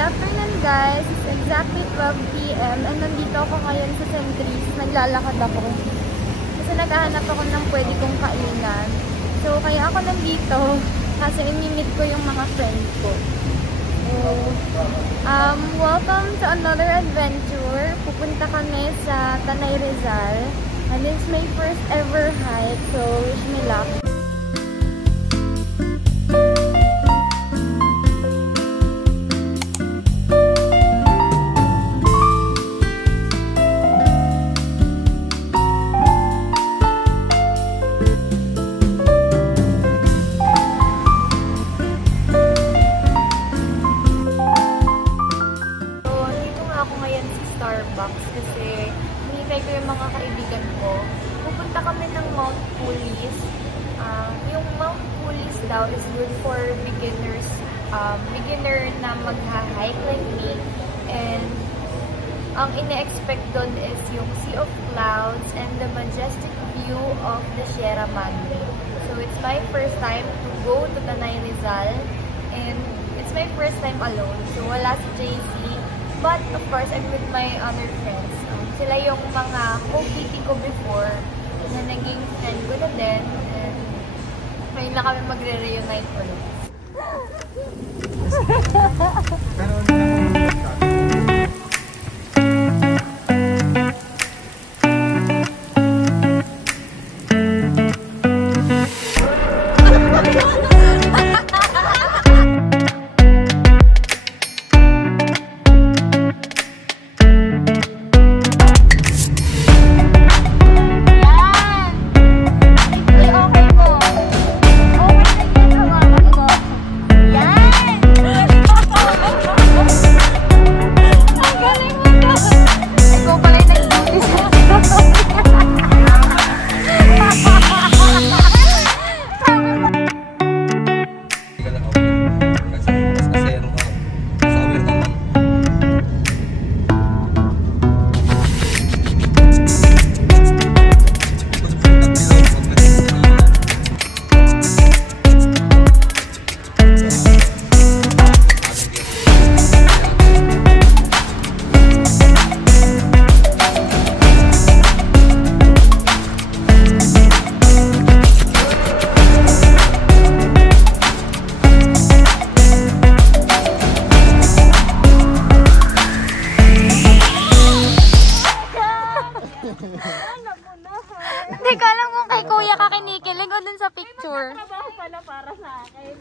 afternoon guys, it's exactly 12 PM and nandito ako ngayon sa Centris, naglalakad ako. Kasi naghahanap ako ng pwede kong kainan. So kaya ako nandito kasi imimit ko yung mga friends ko. So, welcome to another adventure. Pupunta kami sa Tanay, Rizal. And it's my first ever hike, so wish me luck. Kasi hinihintay ko yung mga kaibigan ko. Pupunta kami ng Mount Kulis. Yung Mount Kulis daw is good for beginners. Beginner na magha-hike like me. And ang ine-expect doon is yung sea of clouds and the majestic view of the Sierra Madre. So it's my first time to go to Tanay, Rizal. And it's my first time alone. So wala si JC. But, of course, I'm with my other friends. Sila yung mga co-PT ko before na naging friend ko na din. And ngayon na kami magre-reunite ulit. Hindi ko alam kung kay kuya ka kinikilig o dun sa picture. Trabaho pala para sa akin.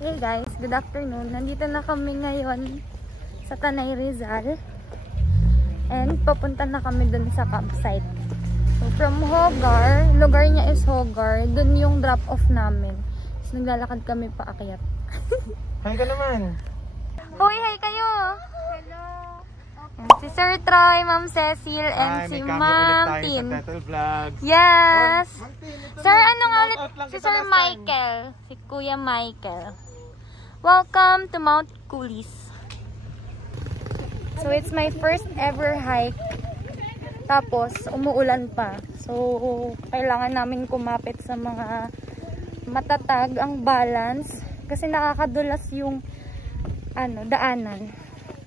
Hey guys, good afternoon. Nandito na kami ngayon sa Tanay, Rizal. And papunta na kami dun sa campsite. So from Hogar, lugar niya is Hogar. Dun yung drop off namin. So naglalakad kami paakyat. Hi ka naman. Hoy, hi kayo. Hello. Si Sir Troy, Ma'am Cecil, and si Ma'am Tin. Tetel vlogs. Yes. Sir, ano nga ulit? Si Sir Michael. Si Kuya Michael. Welcome to Mount Kulis. So, it's my first ever hike. Tapos, umuulan pa. So, kailangan namin kumapit sa mga matatag ang balance. Kasi nakakadulas yung daanan.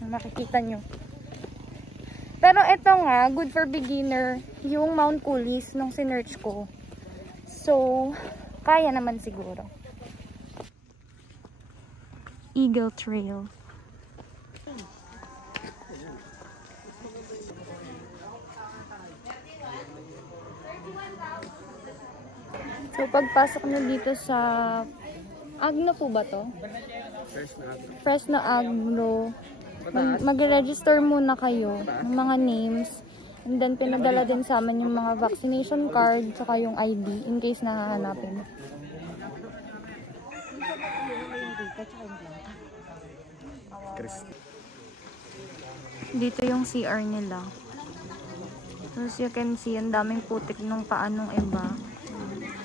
Makikita nyo. Pero ito nga, good for beginner, yung Mount Kulis nung sinearch ko. So, kaya naman siguro. Eagle Trail. So, pagpasok nyo dito sa Agno po ba to? Fresno Agno. Mag-register muna kayo ng mga names. And then, pinadala din sa amin yung mga vaccination card tsaka yung ID in case nahahanapin. Dito yung CR nila. So, as you can see, ang daming putik nung paanong iba.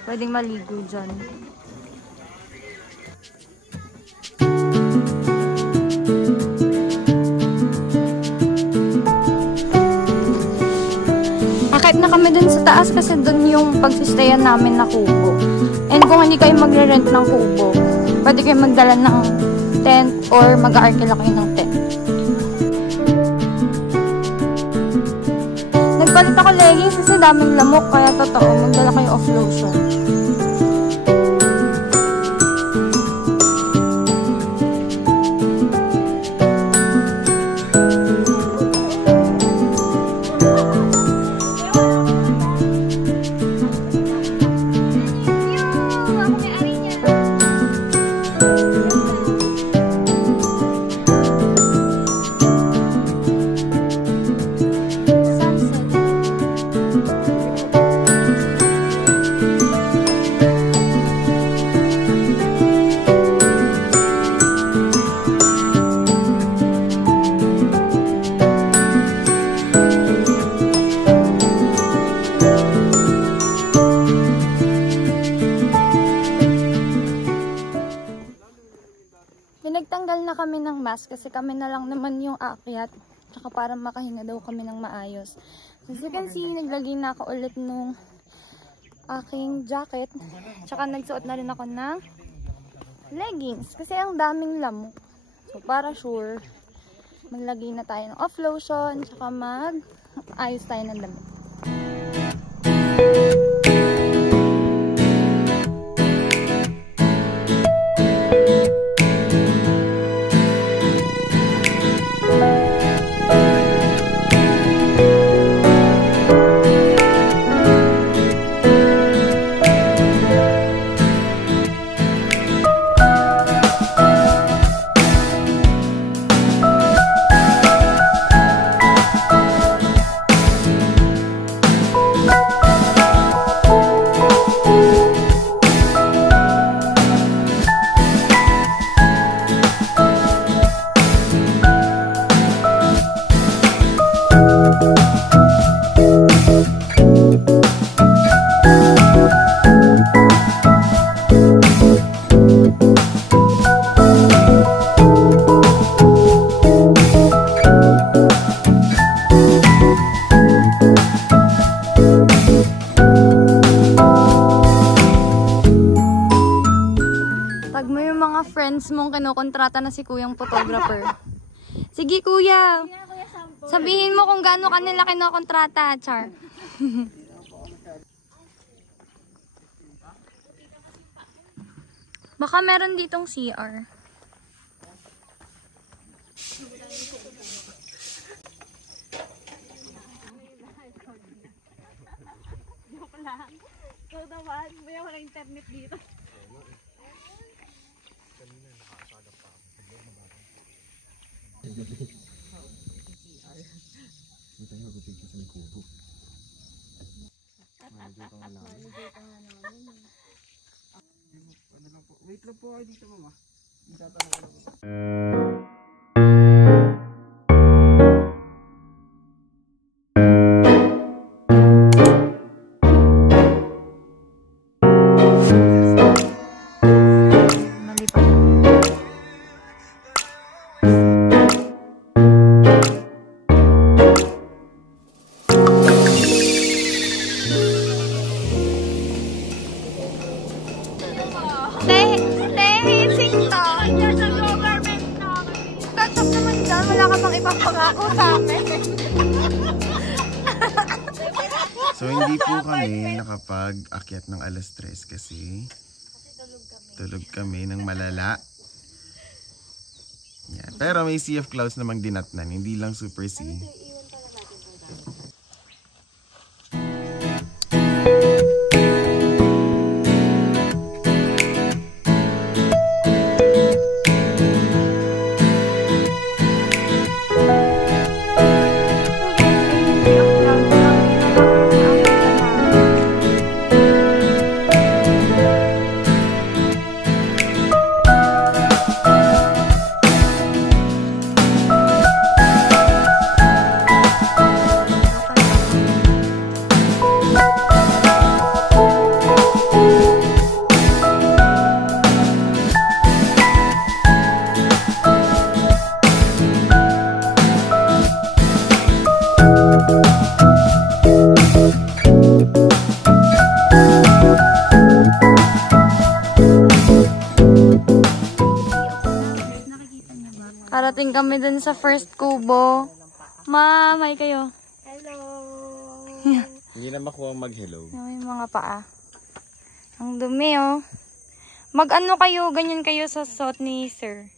Pwedeng maligo dyan. mag-check na kami dun sa taas kasi dun yung pagsistayan namin na kubo. And kung hindi kayo magre-rent ng kubo, pwede kayo magdala ng tent or mag-aarkila kayo ng tent. Nagpalit ako leggings kasi daming lamok, kaya totoo, magdala kayo of lotion. Pinagtanggal na kami ng mask kasi kami na lang naman yung aakyat. Tsaka para makahinga daw kami ng maayos. As you can see, naglagay na ako ulit nung aking jacket. Tsaka nagsuot na rin ako ng leggings kasi ang daming lamok. So para sure, maglagay na tayo ng off lotion. Tsaka mag-ayos tayo ng damit. Friends mong kinukontrata na si kuyang photographer. Sige kuya, sabihin mo kung gaano kanila kinukontrata, Char. Baka meron ditong CR. Joke lang. So naman, may wala internet dito. Wait lang po kayo dito, mama. So hindi po kami nakapag-akyat ng alas 3 kasi tulog kami ng malala. Yan. Pero may sea of clouds namang dinatnan, hindi lang super sea. kami dun sa first kubo. Ma'am, hi kayo. Hello! Hindi na makuha mag-hello. May mga paa. Ang dumi, oh. Mag-ano kayo, ganyan kayo sa suot ni sir.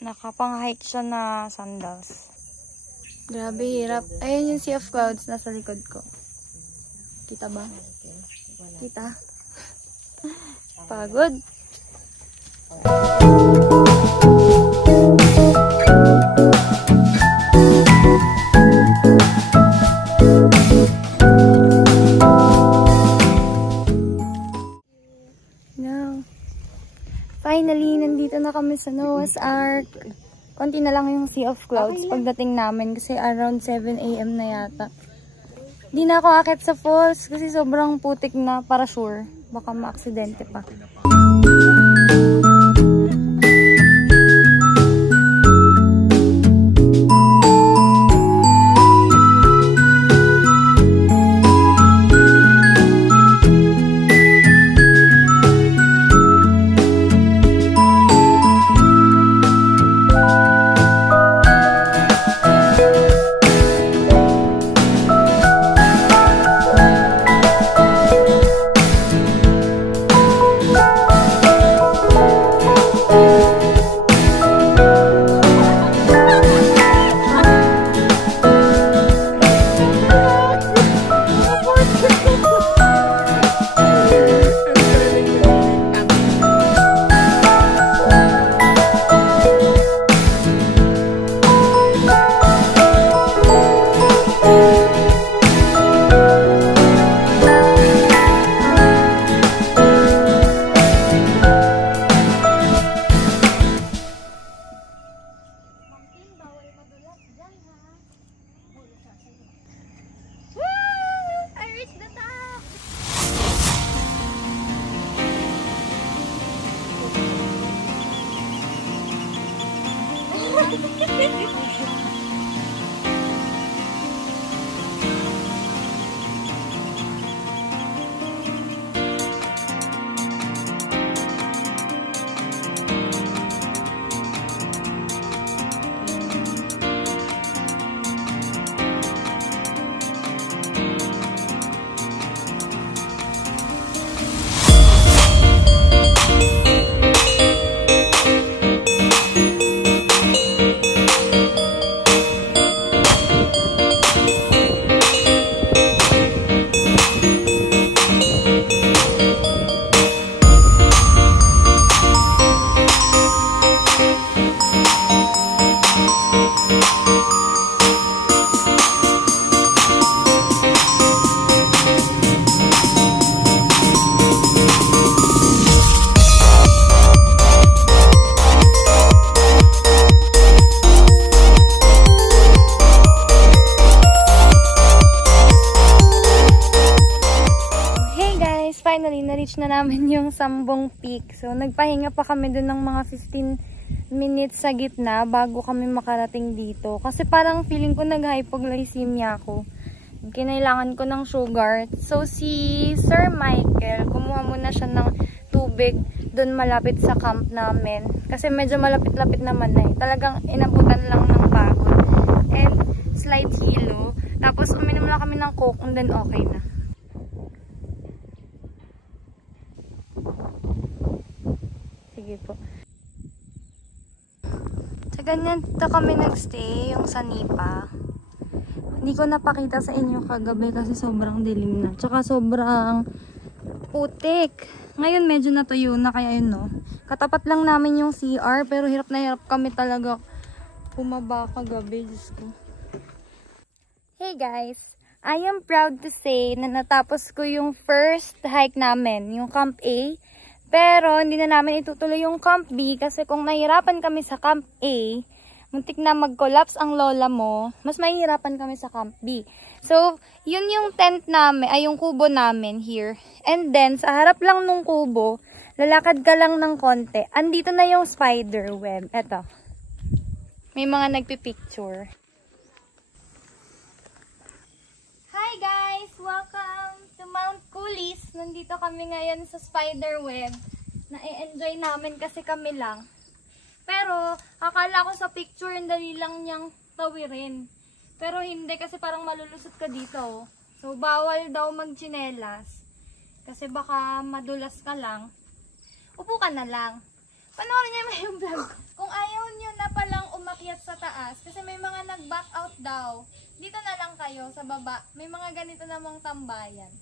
Nakapang-hike siya na sandals. Grabe, hirap. Ayun yung sea of clouds nasa likod ko. Kita ba? Kita? Pagod. No. Finally, nandito na kami sa Noah's Ark. Konti na lang yung sea of clouds pagdating namin kasi around 7 AM na yata. Di na ako akit sa falls kasi sobrang putik na para sure. Baka ma-aksidente pa. Finally, na-reach na namin yung Sambong Peak. So, nagpahinga pa kami dun ng mga 15 minutes sa gitna bago kami makarating dito. Kasi parang feeling ko nag-hypoglycemia ako. Kinailangan ko ng sugar. So, si Sir Michael, kumuha muna siya ng tubig dun malapit sa camp namin. Kasi medyo malapit-lapit naman na eh. Talagang inabutan lang ng pagod. And slight hilo. Tapos, uminom lang kami ng coke and then okay na. Sige po. Sa ganyan dito kami nagstay, yung sa Nipa. Hindi ko napakita sa inyo kagabi kasi sobrang dilim na. Tsaka sobrang putik. Ngayon medyo natuyo na kaya yun no. Katapat lang namin yung CR pero hirap na hirap kami talaga bumaba kagabi. Diyos ko. Hey guys! I am proud to say na natapos ko yung first hike namin, yung Camp A. Pero hindi na namin itutuloy yung Camp B kasi kung nahirapan kami sa Camp A, muntik na mag-collapse ang lola mo, mas mahihirapan kami sa Camp B. So, yun yung tent namin, ay yung kubo namin here. And then, sa harap lang nung kubo, lalakad ka lang ng konti. Andito na yung spider web. Eto. May mga nagpipicture. Hi guys! Welcome to Mount Kulis. Nandito kami ngayon sa spider web. Na-enjoy namin kasi kami lang. Pero, akala ko sa picture, ang dali lang niyang tawirin. Pero hindi, kasi parang malulusot ka dito. So, bawal daw magtsinelas. Kasi baka madulas ka lang. Upo ka na lang. Panoorin niyo naman yung vlog. Kung ayaw niyo na palang umakyat sa taas, kasi may mga nag-back out daw, dito na lang kayo sa baba. May mga ganito namang tambayan.